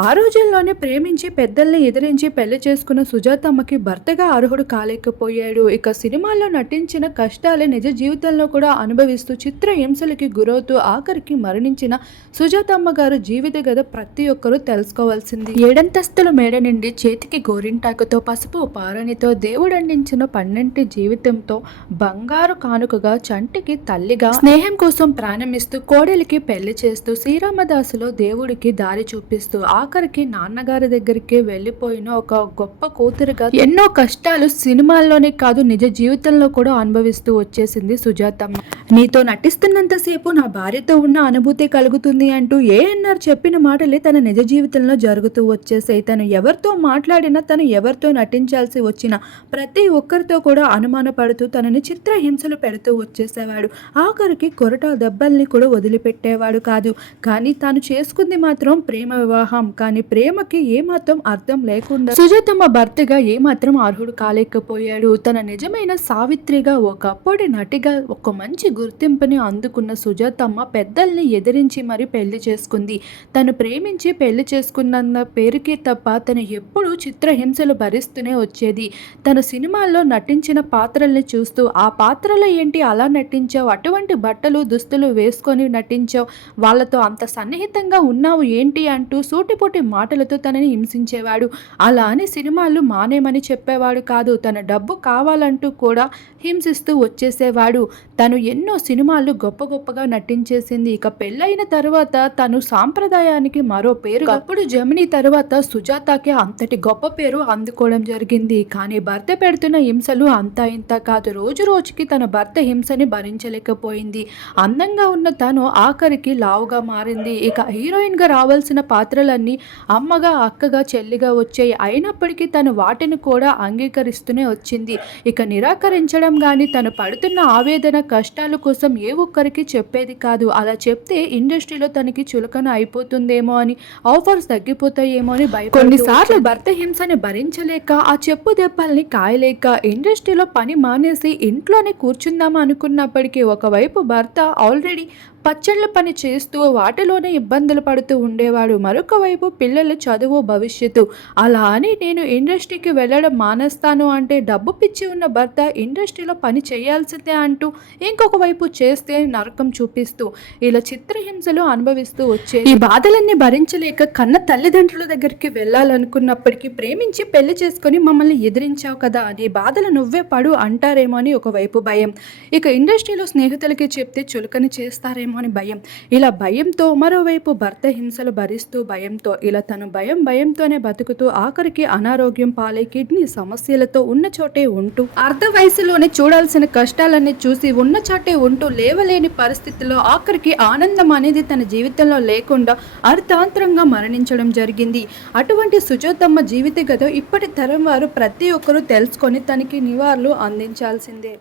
ఆ రోజుల్లోనే ప్రేమించి పెద్దల్ని ఎదిరించి పెళ్ళి చేసుకున్న సుజాతమ్మకి భర్తగా అర్హుడు కాలేకపోయాడు. ఇక సినిమాల్లో నటించిన కష్టాలే నిజ జీవితంలో కూడా అనుభవిస్తూ చిత్ర హింసలకి గురవుతూ ఆఖరికి మరణించిన సుజాతమ్మ గారు జీవిత గత ప్రతి ఒక్కరూ తెలుసుకోవాల్సింది. ఏడంతస్తుల మేడ నుండి చేతికి గోరింటాకుతో పసుపు పారణితో దేవుడు అందించిన పన్నెంటి జీవితంతో బంగారు కానుకగా చంటికి తల్లిగా స్నేహం కోసం ప్రాణమిస్తూ కోడలికి పెళ్ళి చేస్తూ శ్రీరామదాసులో దేవుడికి దారి చూపిస్తూ ఆ ఆఖరికి నాన్నగారి దగ్గరికి వెళ్ళిపోయిన ఒక గొప్ప కూతురుగా ఎన్నో కష్టాలు సినిమాల్లోనే కాదు నిజ జీవితంలో కూడా అనుభవిస్తూ వచ్చేసింది సుజాతమ్మ. నీతో నటిస్తున్నంతసేపు నా భార్యతో ఉన్న అనుభూతి కలుగుతుంది అంటూ ఏఎన్ఆర్ చెప్పిన మాటలే తన నిజ జీవితంలో జరుగుతూ వచ్చేసాయి. తను ఎవరితో మాట్లాడినా తను ఎవరితో నటించాల్సి వచ్చిన ప్రతి ఒక్కరితో కూడా అనుమానపడుతూ తనని చిత్రహింసలు పెడుతూ వచ్చేసేవాడు. ఆఖరికి కొరట దెబ్బల్ని కూడా వదిలిపెట్టేవాడు కాదు. కానీ తాను చేసుకుంది మాత్రం ప్రేమ వివాహం. కానీ ప్రేమకి ఏమాత్రం అర్థం లేకుండా సుజాతమ్మ భర్తగా ఏమాత్రం అర్హుడు కాలేకపోయాడు. తన నిజమైన సావిత్రిగా ఒకప్పటి నటిగా ఒక మంచి గుర్తింపుని అందుకున్న సుజాతమ్మ పెద్దల్ని ఎదిరించి మరి పెళ్ళి చేసుకుంది. తను ప్రేమించి పెళ్ళి చేసుకున్న పేరుకి తప్ప తను ఎప్పుడూ చిత్రహింసలు భరిస్తూనే వచ్చేది. తన సినిమాల్లో నటించిన పాత్రల్ని చూస్తూ ఆ పాత్రలో ఏంటి? అలా నటించావు? అటువంటి బట్టలు దుస్తులు వేసుకొని నటించావు? వాళ్ళతో అంత సన్నిహితంగా ఉన్నావు ఏంటి? అంటూ సూటి సూటిపోటి మాటలతో తనని హింసించేవాడు. అలా అని సినిమాలు మానేమని చెప్పేవాడు కాదు. తన డబ్బు కావాలంటూ కూడా హింసిస్తూ వచ్చేసేవాడు. తను ఎన్నో సినిమాలు గొప్ప గొప్పగా నటించేసింది. ఇక పెళ్ళైన తర్వాత తను సాంప్రదాయానికి మరో పేరు అప్పుడు జమిని తర్వాత సుజాతకి అంతటి గొప్ప పేరు అందుకోవడం జరిగింది. కానీ భర్త పెడుతున్న హింసలు అంతా ఇంత కాదు. రోజు రోజుకి తన భర్త హింసని భరించలేకపోయింది. అందంగా ఉన్న తను ఆఖరికి లావుగా మారింది. ఇక హీరోయిన్గా రావాల్సిన పాత్రలన్నీ అమ్మగా అక్కగా చెల్లిగా వచ్చాయి అయినప్పటికీ తను వాటిని కూడా అంగీకరిస్తూనే వచ్చింది. ఇక నిరాకరించడం కానీ తను పడుతున్న ఆవేదన కష్టాల కోసం ఏ ఒక్కరికి చెప్పేది కాదు. అలా చెప్తే ఇండస్ట్రీలో తనకి చులకన అయిపోతుందేమో అని ఆఫర్స్ తగ్గిపోతాయేమో అని భయ కొన్నిసార్లు భర్త హింసని భరించలేక ఆ చెప్పు దెబ్బల్ని కాయలేక ఇండస్ట్రీలో పని మానేసి ఇంట్లోనే కూర్చుందాం అనుకున్నప్పటికీ ఒకవైపు భర్త ఆల్రెడీ పచ్చళ్ళ పని చేస్తూ వాటిలోనే ఇబ్బందులు పడుతూ ఉండేవాడు. మరొక వైపు పిల్లల చదువు భవిష్యత్తు. అలా అని నేను ఇండస్ట్రీకి వెళ్ళడం మానేస్తాను అంటే డబ్బు పిచ్చి ఉన్న భర్త ఇండస్ట్రీలో పని చేయాల్సిందే అంటూ ఇంకొక వైపు చేస్తే నరకం చూపిస్తూ ఇలా చిత్రహింసలు అనుభవిస్తూ వచ్చే ఈ బాధలన్నీ భరించలేక కన్న తల్లిదండ్రుల దగ్గరికి వెళ్ళాలనుకున్నప్పటికీ ప్రేమించి పెళ్ళి చేసుకొని మమ్మల్ని ఎదిరించావు కదా అని బాధలు నువ్వే పడు అంటారేమో అని ఒకవైపు భయం. ఇక ఇండస్ట్రీలో స్నేహితులకి చెప్తే చులకని చేస్తారేమో అని భయం. ఇలా భయంతో మరోవైపు భర్త హింసలు భరిస్తూ భయంతో ఇలా తను భయం భయంతోనే బతుకుతూ ఆఖరికి అనారోగ్యం పాలై కిడ్నీ సమస్యలతో ఉన్న చోటే ఉంటూ అర్ధ వయసులోనే చూడాల్సిన కష్టాలన్నీ చూసి ఉన్న చోటే ఉంటూ లేవలేని పరిస్థితిలో ఆఖరికి ఆనందం అనేది తన జీవితంలో లేకుండా అర్థాంతరంగా మరణించడం జరిగింది. అటువంటి సుజోతమ్మ జీవిత గత ఇప్పటి తరం వారు ప్రతి ఒక్కరూ తెలుసుకొని తనకి నివారణలు అందించాల్సిందే.